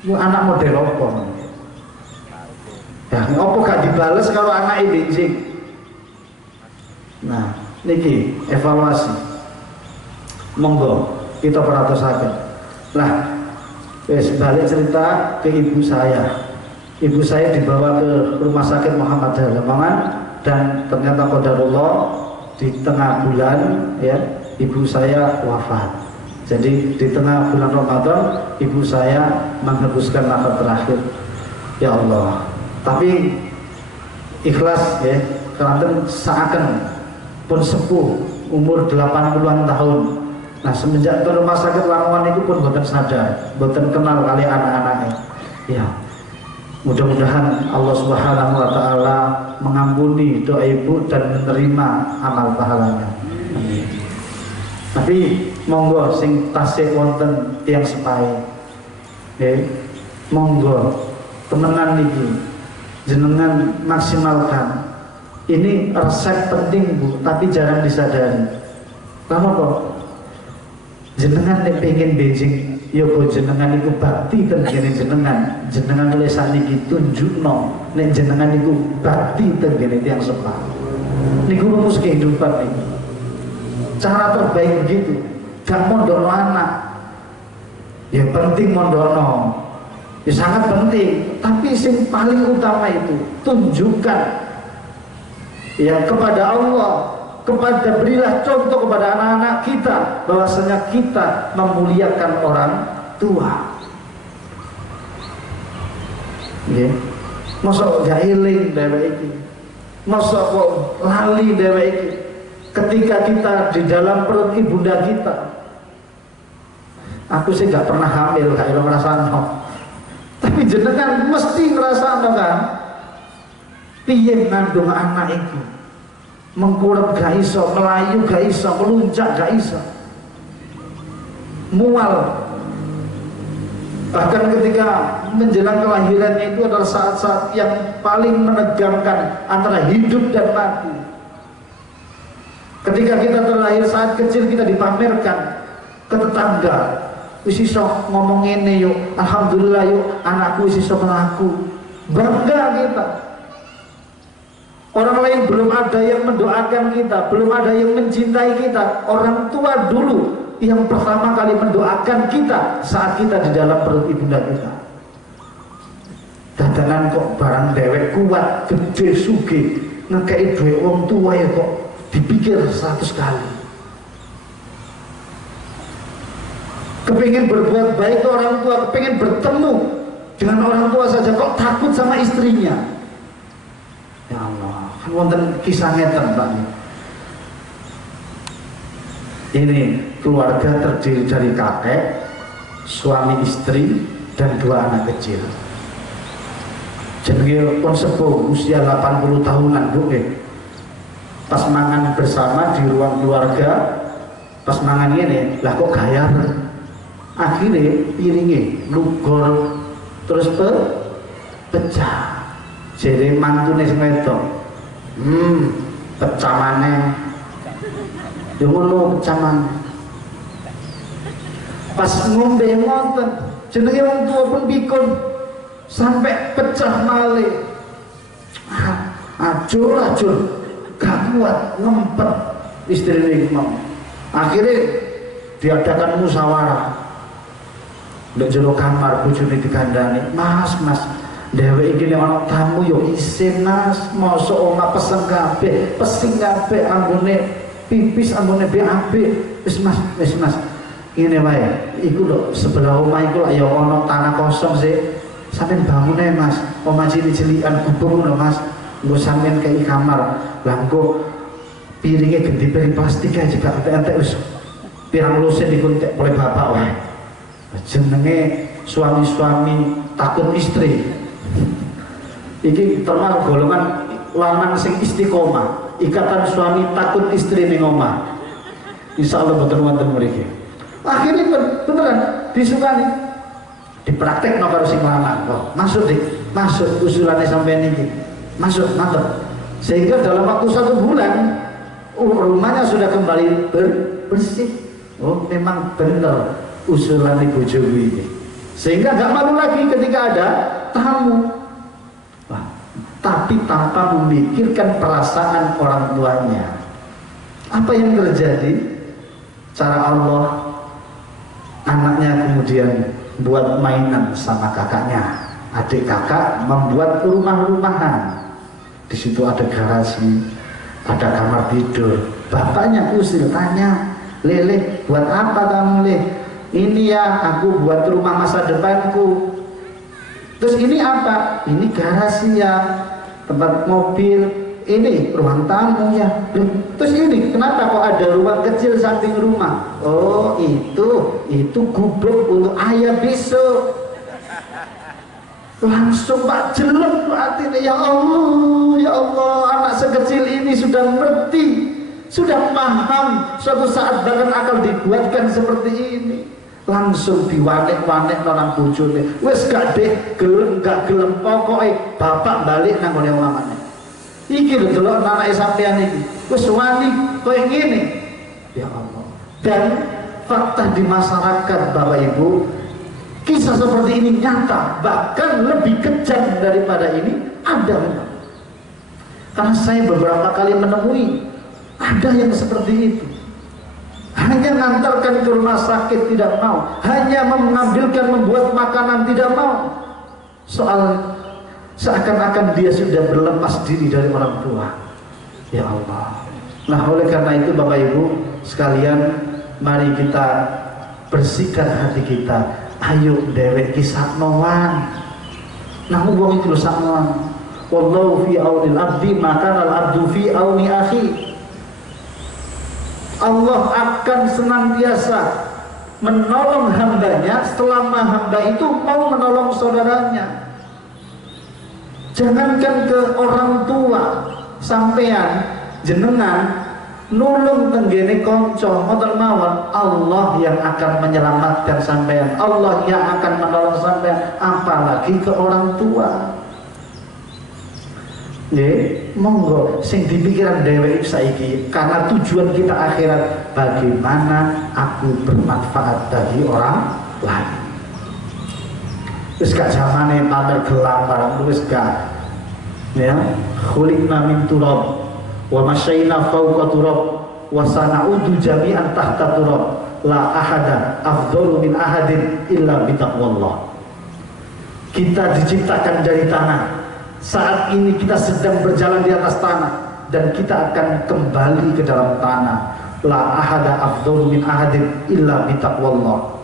Ku anak model apa? Ya, apa gak dibales kalau anak bensin? Nah, niki evaluasi. Monggo kita perhatikan. Lah, balik cerita ke ibu saya. Ibu saya dibawa ke rumah sakit Muhammad Lamongan dan ternyata qadarullah di tengah bulan ya ibu saya wafat. Jadi di tengah bulan Ramadan ibu saya menghembuskan nafas terakhir. Ya Allah. Tapi ikhlas ya, karena seakan pun sepuh umur 80-an tahun. Nah semenjak ke rumah sakit Lamongan itu pun bukan sadar, bukan kenal kali anak-anaknya. Ya, mudah-mudahan Allah Subhanahu Wa Taala mengampuni doa ibu dan menerima amal pahalanya. Amin. Tapi monggo sing tasih wonten tiyang sepahe. Monggo temenan niki jenengan maksimalkan. Ini resep penting Bu, tapi jarang disadari. Kamu kok jenengan nek pengen benjing ya kok jenengan iku bakti ten jenengan tulisan niki tunjukno nek jenengan iku bakti ten kene tiyang sepah. Niku rumus kehidupan niki. Cara terbaik begitu. Gak mondokno anak. Ya penting mondokno. Ya sangat penting, tapi yang paling utama itu tunjukkan ya kepada Allah, berilah contoh kepada anak-anak kita bahwasanya kita memuliakan orang tua. Ya, masa gak eling dheweke iki, masa kok lali dheweke iki ketika kita di dalam perut ibunda kita. Aku sih gak pernah hamil, gak ngrasakno. Tapi jenengan mesti ngrasakno kan piye ngandung anak itu. Mengkurep gak iso, melayu gak iso, meluncak gak iso, mual. Bahkan ketika menjelang kelahirannya itu adalah saat-saat yang paling menegangkan antara hidup dan mati. Ketika kita terlahir saat kecil kita dipamerkan ke tetangga, wis iso ngomong ngene yuk, alhamdulillah yuk anakku wis iso mlaku. Bangga kita. Orang lain belum ada yang mendoakan kita, belum ada yang mencintai kita. Orang tua dulu yang pertama kali mendoakan kita saat kita di dalam perut ibunda kita. Dadangan kok barang dewek kuat, gede, sugih, ngekei duwe wong tua ya kok dipikir 100 kali. Kepingin berbuat baik ke orang tua, kepingin bertemu dengan orang tua saja kok takut sama istrinya. Ya Allah, kan wonten kisah ngeten Pak. Ini keluarga terdiri dari kakek, suami istri, dan 2 anak kecil. Jenenge pun sepuh usia 80 tahunan Bu. Pas mangan bersama di ruang keluarga, pas mangan ini, lah kok gayar. Akhirnya piringnya lugor terus pecah. Jadi mantune sing wedok. Pecah maneh. Yo ngono pecah maneh. Pas ngombe ngoten, jenenge wong tua pun pikun sampai pecah malih. Ajur gak kuat ngempet istrine mau. Akhirnya diadakan musyawarah. Ndek jero kamar bojone dikandani, "Mas, dheweke iki nek ana tamu yo isin Mas, mosok omah pesen kabeh, pesing kabeh anggone pipis anggone BAB. Wis Mas. Ngene wae, iku lho sebelah omah iku lak ya ana tanah kosong sih. Sampeyan bangun ae Mas, omah cilik-cilikan gubung lho Mas. Nggo sampeyan kei kamar. Lah engko piringe ganti piring plastik aja gak entek wis. Pirang lusin dikuntek oleh bapak wae. Jenenge suami-suami takut istri. Iki termasuk golongan lanang sing istiqomah. Ikatan suami takut istri ning omah. Insyaallah boten wonten mriki. Akhirnya beneran disukani. Dipraktekno karo sing lanang kok. Masuk usulannya sampeyan iki. Masuk mantep. Sehingga dalam waktu 1 bulan rumahnya sudah kembali bersih. Oh, memang benar usulan ibu Jowi ini, sehingga nggak malu lagi ketika ada tamu. Wah, tapi tanpa memikirkan perasaan orang tuanya. Apa yang terjadi? Cara Allah, anaknya kemudian buat mainan sama kakaknya. Adik kakak membuat rumah-rumahan. Di situ ada garasi, ada kamar tidur. Bapaknya usil, tanya, Lele, buat apa kamu, Le? Ini ya, aku buat rumah masa depanku. Terus ini apa? Ini garasi ya, tempat mobil. Ini ruang tamu ya. Terus ini kenapa kok ada ruang kecil samping rumah? Oh itu gubuk untuk ayah besok. Langsung Pak jelek hatinya, ya Allah, anak sekecil ini sudah ngerti, sudah paham, suatu saat bahkan akan dibuatkan seperti ini. Langsung diwanek-wanek orang bojone. Wes gak deh, gelem gak gelem, pokoknya bapak balik nang ngene omahane. Iki lho delok anake sampean iki. Wis wani koyo ngene. Ya Allah. Dan fakta di masyarakat Bapak Ibu, kisah seperti ini nyata, bahkan lebih kejam daripada ini ada memang. Karena saya beberapa kali menemui ada yang seperti itu. Hanya mengantarkan ke rumah sakit tidak mau, hanya mengambilkan membuat makanan tidak mau. Soal seakan-akan dia sudah berlepas diri dari orang tua. Ya Allah. Nah oleh karena itu Bapak Ibu sekalian, mari kita bersihkan hati kita. Ayo dewek kisah noan. Nah wong itu saknoan. Wallahu fi aunil abdi maka al abdu fi auni akhi. Allah akan senantiasa menolong hambanya selama hamba itu mau menolong saudaranya. Jangankan ke orang tua, sampean jenengan nulung tenggene konco ngoten mawon, Allah yang akan menyelamatkan sampean, Allah yang akan menolong sampean, apalagi ke orang tua. Monggo sing dipikiran dheweke saiki, karena tujuan kita akhirat, bagaimana aku bermanfaat bagi orang lain. Wis gak zamane pamer gelang barang wis gak. Ya, khuliqna min turab wa masyayna fawqa turab wa sana'udu jami'an tahta turab la ahada afdalu min ahadin illa bitaqwallah. Kita diciptakan dari tanah. Saat ini kita sedang berjalan di atas tanah dan kita akan kembali ke dalam tanah. La ahada afdalu min ahadin illa bitaqwallah.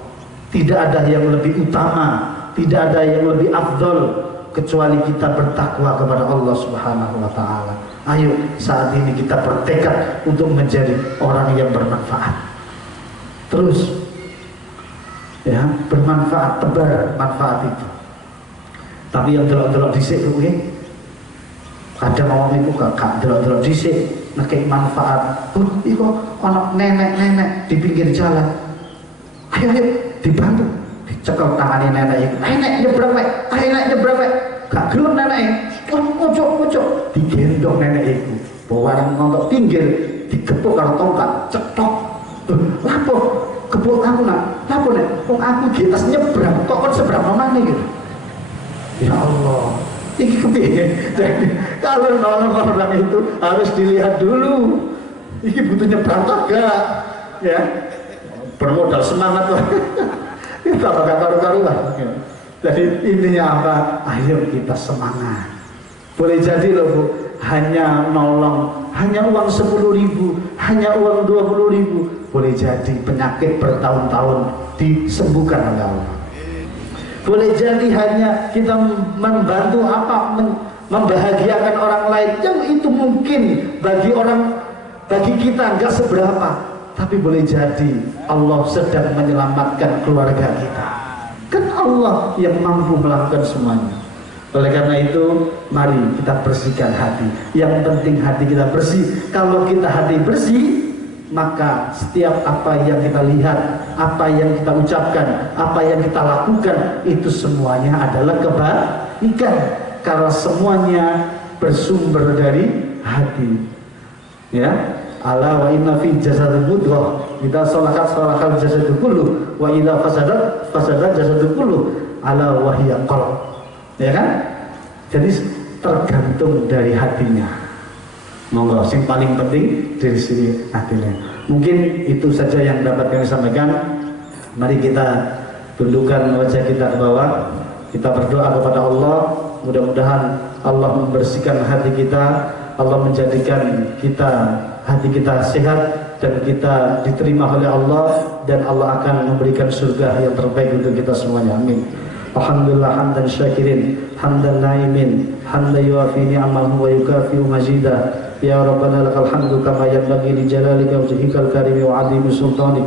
Tidak ada yang lebih utama, tidak ada yang lebih afdol kecuali kita bertakwa kepada Allah Subhanahu wa taala. Ayo saat ini kita bertekad untuk menjadi orang yang bermanfaat. Terus ya, bermanfaat, tebar manfaat itu. Tapi yang delok-delok dhisik kuwi kadang ngomong itu gak delok-delok dhisik nekek manfaat. Iku ana nenek-nenek di pinggir jalan. Ayo dibantu. Cekel tangane nenek iku. Nenek nyebrang wae, nenek nyebrang wae. Gak gelem nenek. Pucuk digendong nenek iku. Bawa nontok pinggir digepuk karo tongkat, cetok. Lapo kepuk aku nak. Lapo nek wong aku getas nyebrang kok kon seberang maneh gitu. Ya Allah. Ini kepiye? Jadi kalau nolong orang itu harus dilihat dulu. Ini butuh nyebrang gak? Ya. Bermodal semangat lah. Kita bakal karu-karuan. Jadi intinya apa? Ayo kita semangat. Boleh jadi loh Bu, hanya nolong, hanya uang 10.000, hanya uang 20.000, boleh jadi penyakit bertahun-tahun disembuhkan oleh Allah. Boleh jadi hanya kita membantu apa, membahagiakan orang lain yang itu mungkin bagi kita nggak seberapa, tapi boleh jadi Allah sedang menyelamatkan keluarga kita. Kan Allah yang mampu melakukan semuanya. Oleh karena itu mari kita bersihkan hati. Yang penting hati kita bersih. Kalau kita hati bersih, maka setiap apa yang kita lihat, apa yang kita ucapkan, apa yang kita lakukan, itu semuanya adalah kebaikan, karena semuanya bersumber dari hati. Ya, ala wa inna fi jasadil mudghah idza salahat salahal jasadu kullu wa idza fasadat jasadu kullu ala wa hiya qalb. Ya kan? Jadi tergantung dari hatinya. Monggo, yang paling penting dari sini hatinya. Mungkin itu saja yang dapat kami sampaikan. Mari kita tundukkan wajah kita ke bawah. Kita berdoa kepada Allah. Mudah-mudahan Allah membersihkan hati kita. Allah menjadikan hati kita sehat dan kita diterima oleh Allah, dan Allah akan memberikan surga yang terbaik untuk kita semuanya. Amin. Alhamdulillah hamdan syakirin, hamdan naimin, hamdan yuafi ni'amahu wa yukafi'u mazidah. Ya Rabbana lakal hamdu kama yanbaghi li jalalika wajhikal karimi wa 'azimi sultanik.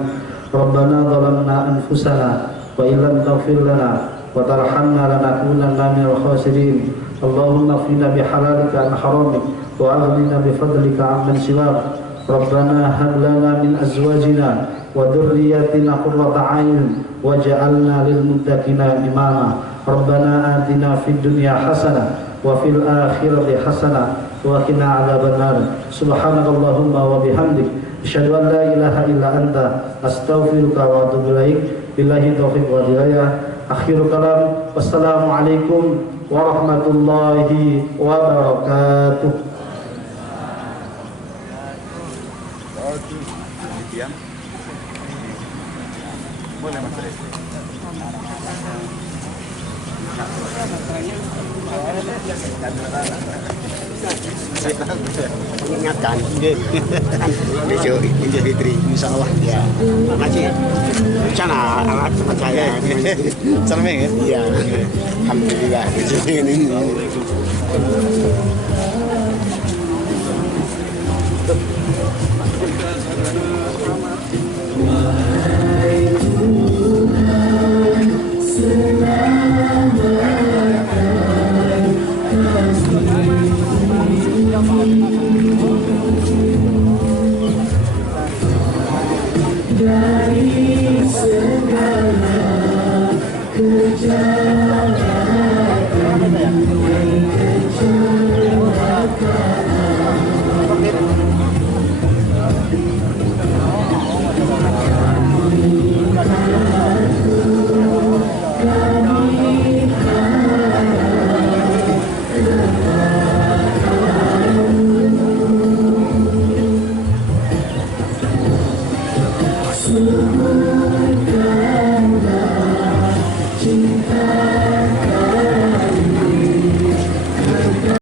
Rabbana zalamna anfusana wa illam taghfir lana wa tarhamna lanakunanna minal khasirin. Allahumma qina bihalalika an haramik wa aghnina bifadlika 'amman siwak. Rabbana hab lana min azwajina wa dhurriyyatina qurrata a'yun waj'alna lil muttaqina imama. Rabbana atina fid dunya hasanah wa fil akhirati hasanah wa qina adzabannar. Subhanakallahumma wa bihamdik asyhadu an la ilaha illa anta astaghfiruka wa atubu ilaik. Billahi taufiq wal hidayah. Akhirul kalam, wassalamu alaikum warahmatullahi wabarakatuh. Boleh Mas Rizky. Mengingatkan besok Idul Fitri insya Allah ya masih sana alat tempat saya Sermeng ya? iya alhamdulillah ini dari segala kejahatan yang kejahatan